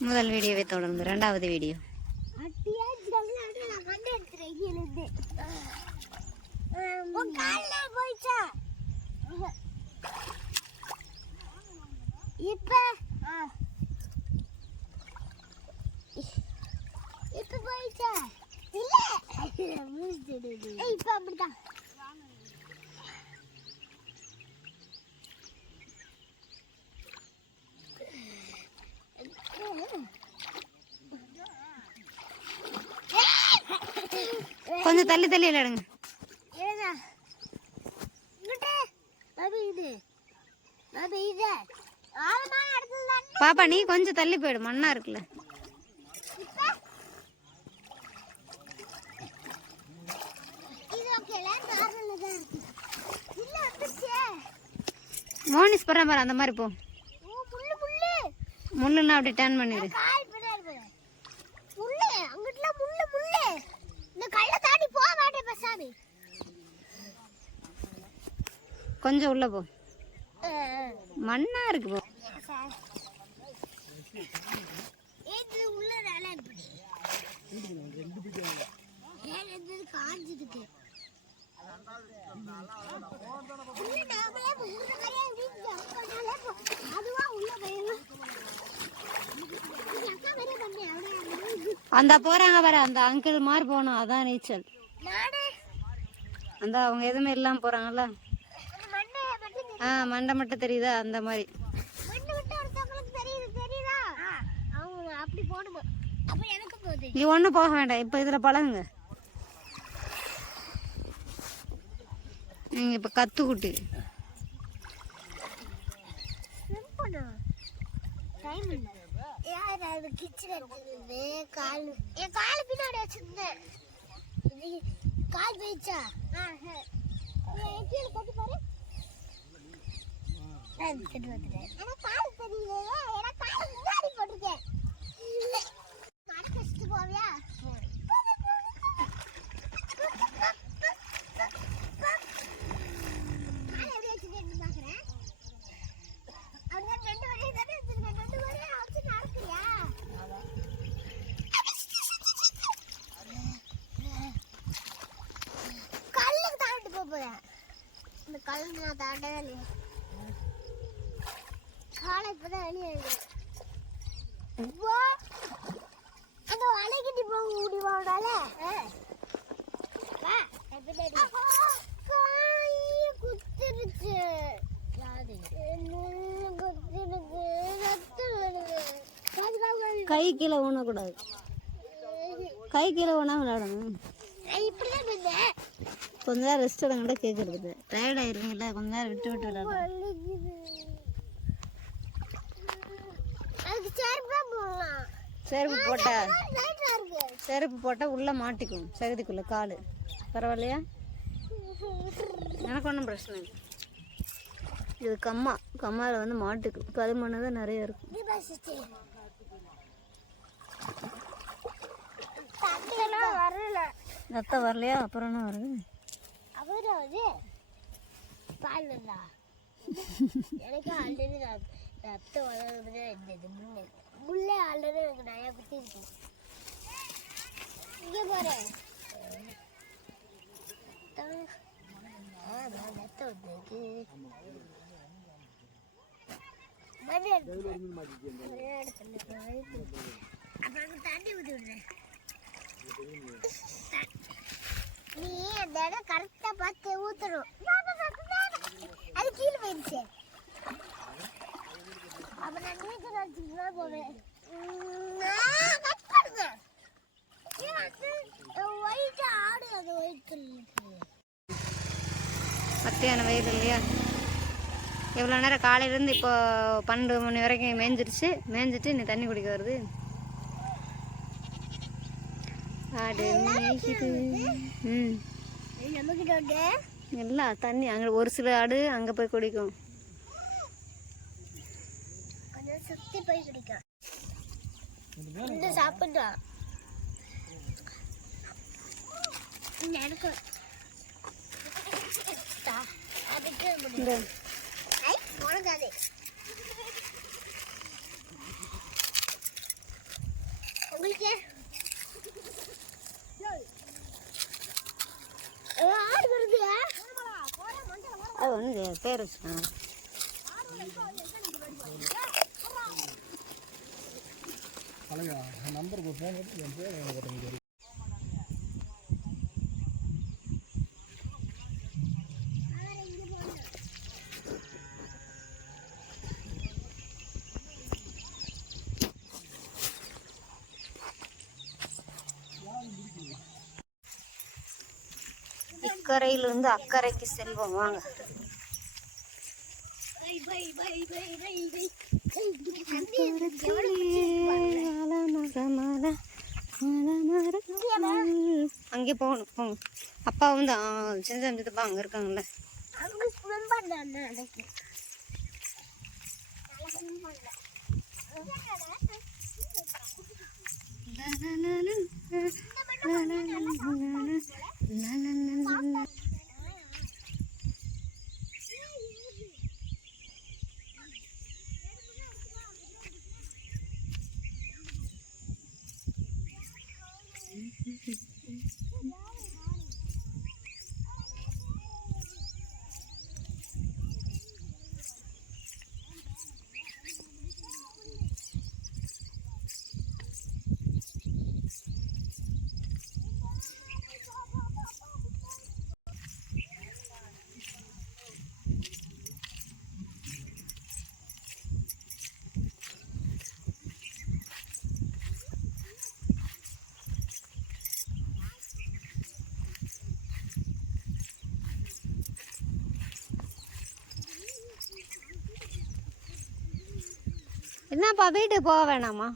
முதல் வீடியோவை தொடர்ந்து ரெண்டாவது வீடியோ. அட்டியா கொஞ்சம் தள்ளி தள்ளி விளையாடுங்க. பாப்பா நீ கொஞ்சம் தள்ளி போயிடு. மண்ணா இருக்குல்ல. மோனிஸ் போறான் பாரு அந்த மாதிரி போ. முள்ளுன்னா அப்படி டர்ன் பண்ணிடு. பசாமி கொஞ்சம் உள்ள போ. மண்ணா இருக்கு போ. உள்ள இப்படி? காஞ்சிருக்கு? அந்த போறாங்க பாரு அந்த அங்கிள் மாதிரி போகணும் அதான் நீச்சல். அந்த அவங்க எதுவுமே இல்லாமல் போகிறாங்கல்ல ஆ மண்டை மட்டும் தெரியுதா? அந்த மாதிரி. தெரியுதா அப்படி எனக்கு நீ ஒன்றும் போக வேண்டாம். இப்போ இதில் பழகுங்க. நீங்கள் இப்போ கற்றுக்குட்டு கிச்சன் கால் என் கால் பின்னாடி வச்சிருந்தேன். கால் போயிடுச்சா கீழே போட்டு பாரு. ஆனா தெரியலையே இந்த கல்லு நான் தாண்டவே இல்லையா காலை இப்பதான் வெளியே அந்த வலைக்கிட்டு போக முடியுமாடால குத்துருச்சு. கை கீழே ஊனக்கூடாது. கை கீழே ஊனா விளையாடணும். கொஞ்ச நேரம் ரெஸ்ட் எடுங்கடா கேட்குறது டயர்ட் ஆயிருவீங்களா கொஞ்ச நேரம் விட்டு விட்டு அதுக்கு சேர்ப்பா போட்டா? செருப்பு போட்டால் உள்ளே மாட்டிக்கும் சகதிக்குள்ளே கால். பரவாயில்லையா? எனக்கு ஒன்றும் பிரச்சனை இல்லை. இது கம்மா கம்மாவில் வந்து மாட்டுக்கும் களிமண்ணு தான் நிறைய இருக்கும். நீ பசிச்சு. தண்ணியெல்லாம் வரல. ரத்தம் வரலையா? அப்புறம் என்ன வருது? அவரு அது பால் இல்லா எனக்கு ஆல்ரெடி ரத்தம் வளர்றது இருந்தது. முன்னே முள்ளே ஆல்ரெடி எனக்கு நிறையா குத்தி இருக்கு. இங்கே போகிறேன் ரத்தம் வந்துருக்கு. தண்ணி ஊற்றி விடுறேன். நீ அந்த இடம் கரெக்டாக பார்த்து ஊத்தணும் அது கீழே போயிடுச்சு. அப்ப நான் நீச்சல் அடிச்சுட்டு தான் போவேன். மத்தியான வயது இல்லையா? எவ்வளோ நேரம் காலையிலேருந்து இப்போ பன்னெண்டு மணி வரைக்கும் மேய்ஞ்சிருச்சு மேய்ஞ்சிட்டு இன்னும் தண்ணி குடிக்க வருது ஆடு மேய்க்குது ம் நம்மகிட்ட வந்து எல்லாம் தண்ணி அங்கே ஒரு சில ஆடு அங்கே போய் குடிக்கும். சுத்தி போய் குடிக்கும். சாப்பிட்டா எனக்கு அது பேர் வச்சுருக்காங்க அழகா நம்பருக்கு ஃபோன் என் பேர் எனக்கு இக்கரையிலிருந்து அக்கறைக்கு செல்வோம். வாங்க. அங்கே போகணும் போங்க அப்பா வந்து ஆ, சின்ன அங்கே இருக்காங்கல்ல அங்க ஸ்விம் பண்ணானே அன்னைக்கு என்னப்பா வீட்டுக்கு போக வேணாமா?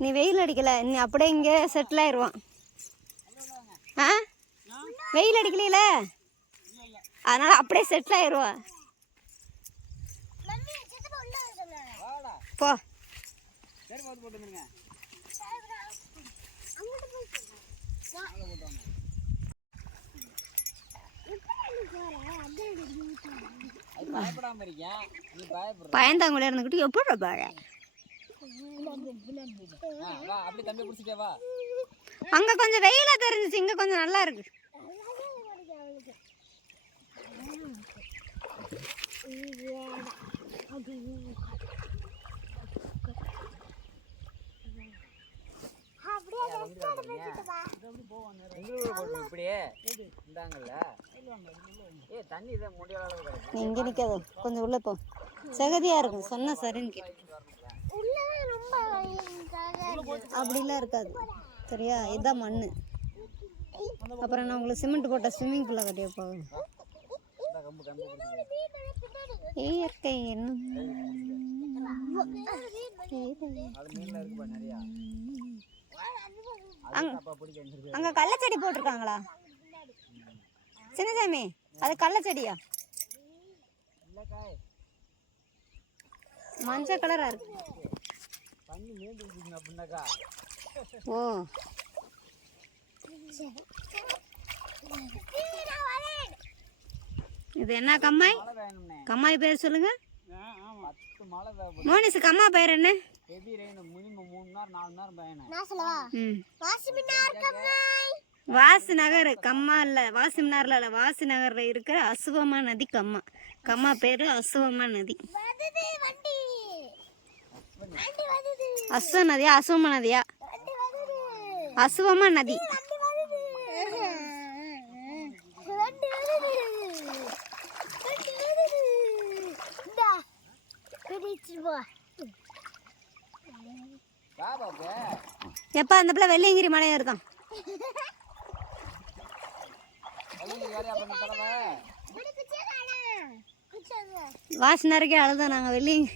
நீ வெயில் அடிக்கல நீ அப்படியே இங்கே செட்டில் ஆயிடுவான் ஆ? வெயில் அடிக்கலையில? அதனால அப்படியே செட்டில் ஆயிடுவான் போ அங்கிட்டு போய் சொல்றேன் எப்படி போறேன் அதான் பயப்படாம இருக்கேன் நீ பயப்படுற பயந்தாங்குள்ள இருந்துக்கிட்டு எப்படி பாழ அங்கே கொஞ்சம் வெயிலாக தெரிஞ்சிச்சு இங்கே கொஞ்சம் நல்லா இருக்கு. இப்படியே? இந்தாங்கல்ல. எங்கே தண்ணி கொஞ்சம் உள்ளே போ. சகதியாக இருக்கும் சொன்ன சரின்னு அப்படிலாம் இருக்காது. சரியா? இதுதான் மண் அப்புறம் நான் உங்களுக்கு சிமெண்ட் போட்ட ஸ்விம்மிங் பூலில் கட்டிய போகும் இயற்கை என்ன? அங்க- அங்கே கள்ளச்செடி போட்டிருக்காங்களா? சின்னசாமி அது கள்ளச்செடியா இல்லக்காய் மஞ்சள் கலராக இருக்கு. ஓ. இது என்ன கம்மாய்? கம்மாய் பேர் சொல்லுங்க. மோனிஸ் கம்மா பேர் என்ன? ஹெவி ரெயின் மினிமம் மூணு நேரம் நாலு நேரம் வேணும் நான் சொல்லவா? ம். வாசிமினார் கம்மாய். வாசி நகர் கம்மா இல்லை வாசிம்னார்ல இல்லை வாசி நகரில் இருக்கிற அசுவமா நதி கம்மா. கம்மா பேர் அசுவமா நதி. வருது வண்டி. வண்டி வருது அசுவ நதியா அசுவமா நதியா? வண்டி வருது அசுவமா நதி. எப்போ அந்த பிள்ளை வெள்ளியங்கிரி மலை ஏறுதான் நறுக்கே அழுதான் நாங்கள் வந்து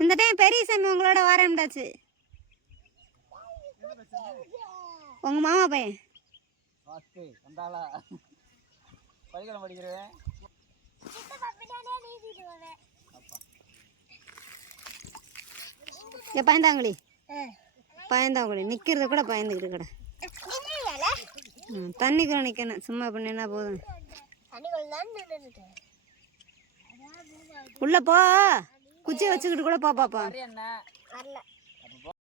இந்த டைம் பெரிய சாமி உங்களோட வரேன்டாச்சு உங்கள் மாமா பையன். பள்ளிக்கூடம் படிக்கிறேன் ஏ பயந்தாங்குழி ஆ. பயந்தாங்குழி நிற்கிறத கூட பயந்துக்கிட்டு கடை ம் தண்ணிக்குள்ள நிற்கணும் சும்மா பண்ணினா போதும். உள்ள போ. குச்சி வச்சுக்கிட்டு கூட போ பாப்பா. என்ன வரல.